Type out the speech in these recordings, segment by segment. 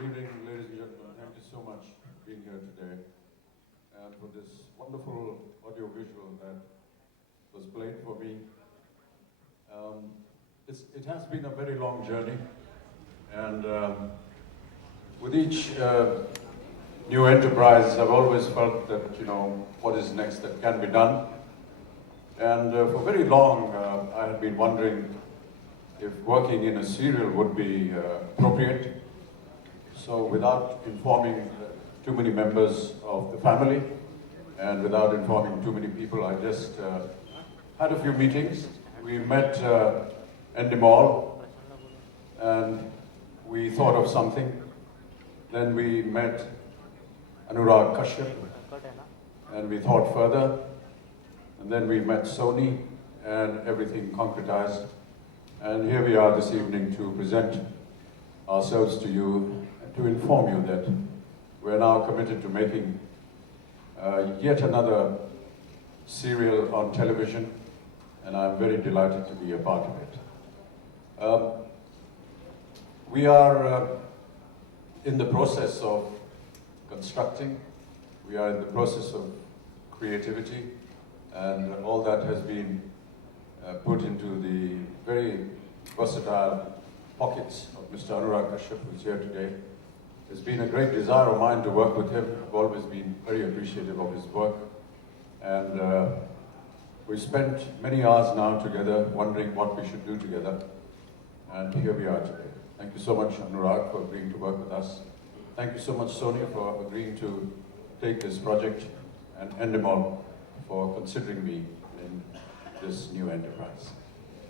Good evening, ladies and gentlemen. Thank you so much for being here today and for this wonderful audio-visual that was played for me. It has been a very long journey, and with each new enterprise, I've always felt that, what is next that can be done. And for very long, I had been wondering if working in a serial would be appropriate. So without informing too many members of the family and without informing too many people, I just had a few meetings. We met Endemol and we thought of something. Then we met Anurag Kashyap and we thought further. And then we met Sony and everything concretized. And here we are this evening to present ourselves to you and to inform you that we're now committed to making yet another serial on television, and I'm very delighted to be a part of it. We are in the process of constructing, we are in the process of creativity, and all that has been put into the very versatile pockets of Mr. Anurag Kashyap, who's here today. It's been a great desire of mine to work with him. I've always been very appreciative of his work. And we spent many hours now together wondering what we should do together. And here we are today. Thank you so much, Anurag, for agreeing to work with us. Thank you so much, Sony, for agreeing to take this project, and Endemol for considering me in this new enterprise.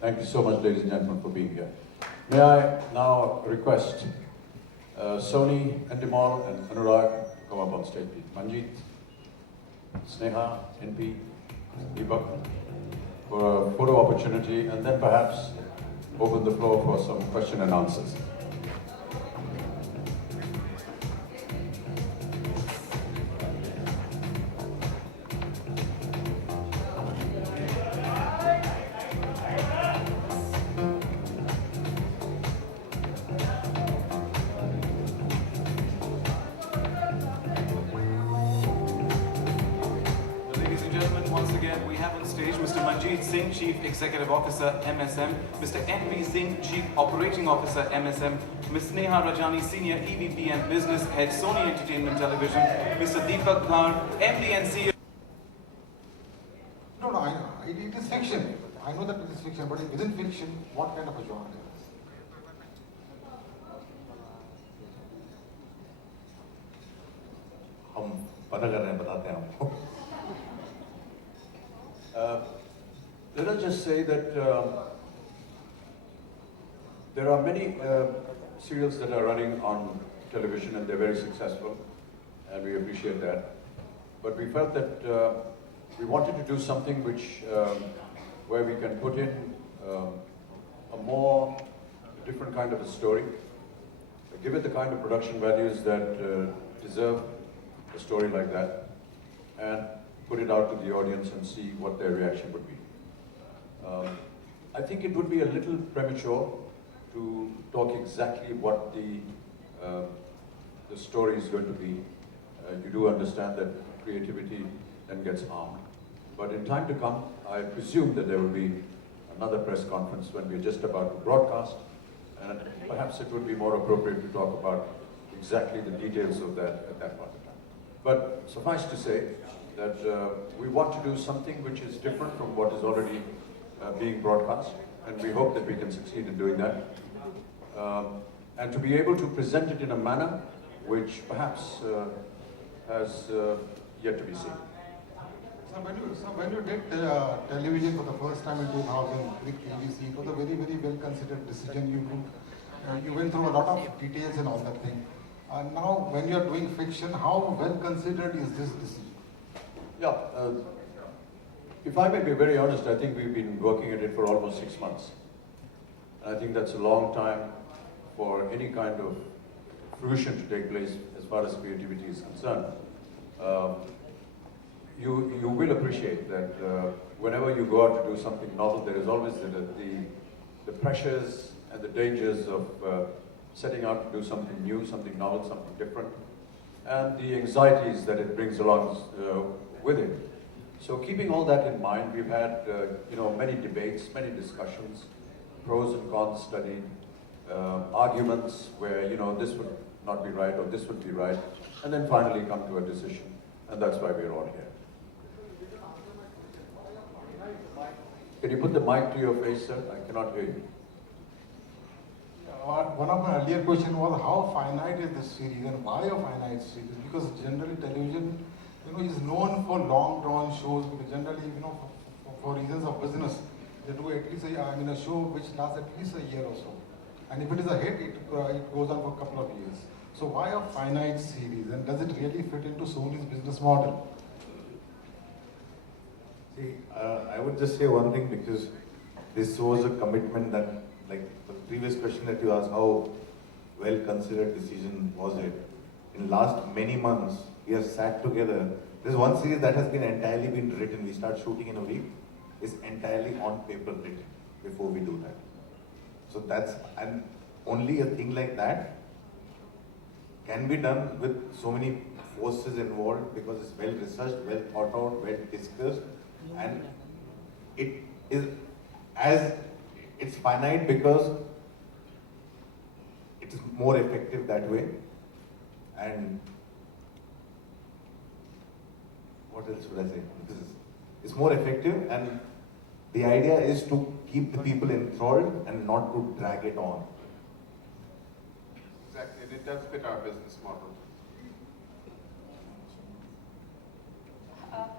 Thank you so much, ladies and gentlemen, for being here. May I now request Sony, Endemol, and Anurag to come up on stage, please. Manjeet, Sneha, NP, Deepak, for a photo opportunity, and then perhaps open the floor for some question and answers. Singh, Chief Executive Officer, MSM, Mr. N.V. Singh, Chief Operating Officer, MSM, Ms. Sneha Rajani, Senior EVP and Business Head, Sony Entertainment Television, Mr. Deepak Khan, MD and CEO. No, it is fiction. I know that it is fiction, but within fiction, what kind of a genre is it? हम पता कर रहे हैं, बताते हैं आपको. Let us just say that there are many serials that are running on television and they're very successful, and we appreciate that. But we felt that we wanted to do something which, where we can put in a more different kind of a story, give it the kind of production values that deserve a story like that, and put it out to the audience and see what their reaction would be. I think it would be a little premature to talk exactly what the story is going to be. You do understand that creativity then gets harmed. But in time to come, I presume that there will be another press conference when we're just about to broadcast, and perhaps it would be more appropriate to talk about exactly the details of that at that point in time. But suffice to say that we want to do something which is different from what is already being broadcast, and we hope that we can succeed in doing that. And to be able to present it in a manner which perhaps has yet to be seen. So when you did television for the first time in 2000 with BBC, it was a very, very well-considered decision. You went through a lot of details and all that thing. Now, when you are doing fiction, how well-considered is this decision? Yeah, if I may be very honest, I think we've been working at it for almost 6 months. And I think that's a long time for any kind of fruition to take place as far as creativity is concerned. You will appreciate that whenever you go out to do something novel, there is always the pressures and the dangers of setting out to do something new, something novel, something different, and the anxieties that it brings along with it. So keeping all that in mind, we've had many debates, many discussions, pros and cons studied, arguments where this would not be right or this would be right, and then finally come to a decision, and that's why we're all here. Can you put the mic to your face, sir? I cannot hear you. One of my earlier questions was how finite is this series and why a finite series? Because generally television, is known for long drawn shows. Because generally, for reasons of business, they do at least a show which lasts at least a year or so. And if it is a hit, it goes on for a couple of years. So why a finite series? And does it really fit into Sony's business model? See, I would just say one thing, because this was a commitment that, like the previous question that you asked, how well considered decision was it? In last many months, we have sat together. There's one series that has been entirely been written. We start shooting in a week. It's entirely on paper written before we do that. So that's, and only a thing like that can be done with so many forces involved, because it's well researched, well thought out, well discussed, and it is as it's finite because it is more effective that way. And what else would I say? It's more effective, and the idea is to keep the people enthralled and not to drag it on. Exactly, and it does fit our business model.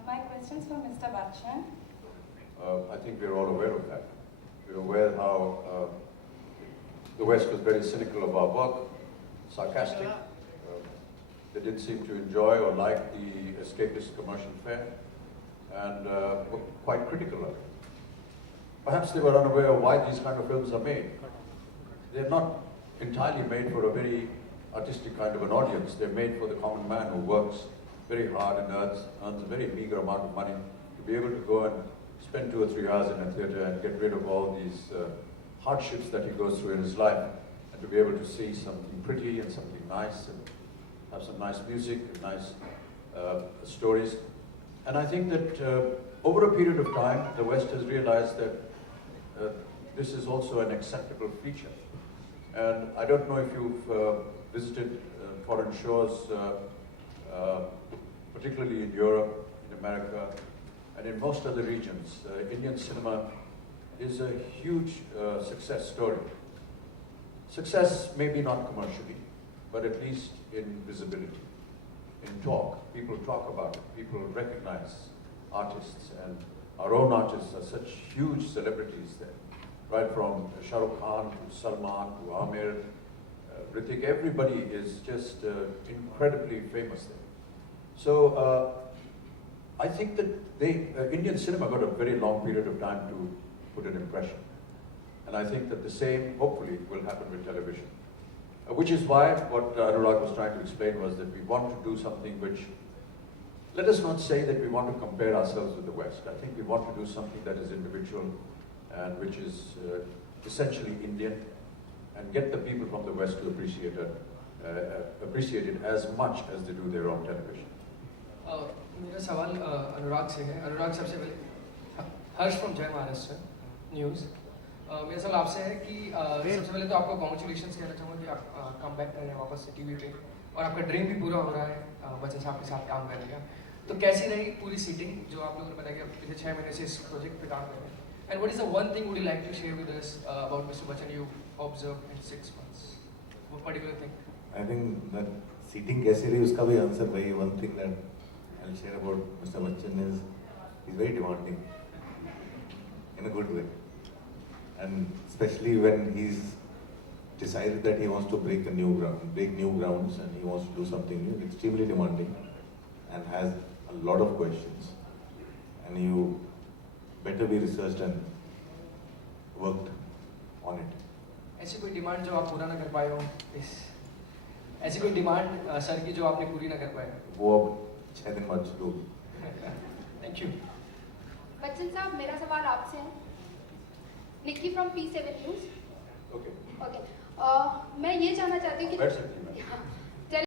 My question is for Mr. Bachchan. I think we're all aware of that. We're aware how the West was very cynical of our work, sarcastic. They didn't seem to enjoy or like the escapist commercial fare, and were quite critical of it. Perhaps they were unaware of why these kind of films are made. They're not entirely made for a very artistic kind of an audience. They're made for the common man who works very hard and earns a very meager amount of money to be able to go and spend 2 or 3 hours in a theatre and get rid of all these hardships that he goes through in his life, and to be able to see something pretty and something nice and have some nice music and nice stories. And I think that over a period of time, the West has realized that this is also an acceptable feature. And I don't know if you've visited foreign shores, particularly in Europe, in America, and in most other regions. Indian cinema is a huge success story. Success maybe not commercially, but at least in visibility, in talk. People talk about it, people recognize artists, and our own artists are such huge celebrities there. Right from Shah Rukh Khan to Salman to Amir, Hrithik, everybody is just incredibly famous there. So I think that Indian cinema got a very long period of time to put an impression. And I think that the same, hopefully, will happen with television. Which is why what Anurag was trying to explain was that we want to do something which, let us not say that we want to compare ourselves with the West. I think we want to do something that is individual and which is essentially Indian, and get the people from the West to appreciate it as much as they do their own television. मेरा सवाल अनुराग से है। अनुराग, सबसे पहले हर्ष from जय Maharashtra news. मेरा सवाल आपसे है कि सबसे पहले तो आपको कॉन्ग्रेचुलेशंस कहना चाहूँगा कि आप कम बैक कर रहे हैं वापस से टीवी पे, और आपका ड्रीम भी पूरा हो रहा है बच्चन साहब के साथ काम करने का। तो कैसी रही पूरी सीटिंग, जो आप लोगों ने बताया कि आप पिछले 6 महीने से इस प्रोजेक्ट पे काम कर रहे हैं? And what is the one thing would you like to share with us about mister Bachchan you observe in 6 months? What particular thing? I think that seating कैसी रही उसका भी आंसर वही. One thing that I'll share about Mr. Bachchan is he's very demanding in a good way, and especially when he's decided that he wants to break new grounds, and he wants to do something new. Extremely demanding and has a lot of questions, and you better be researched and worked on it. ऐसी कोई demand जो आप पूरा ना कर पाए हो, ऐसी कोई डिमांड सर की जो आपने पूरी ना कर पाए? वो अब 6 दिन बाद शुरू होगी. Thank you. बच्चन साहब, मेरा सवाल आपसे है. Nikki from P7 news. Okay. Okay. मैं ये जानना चाहती हूँ कि बैठ सकती हैं।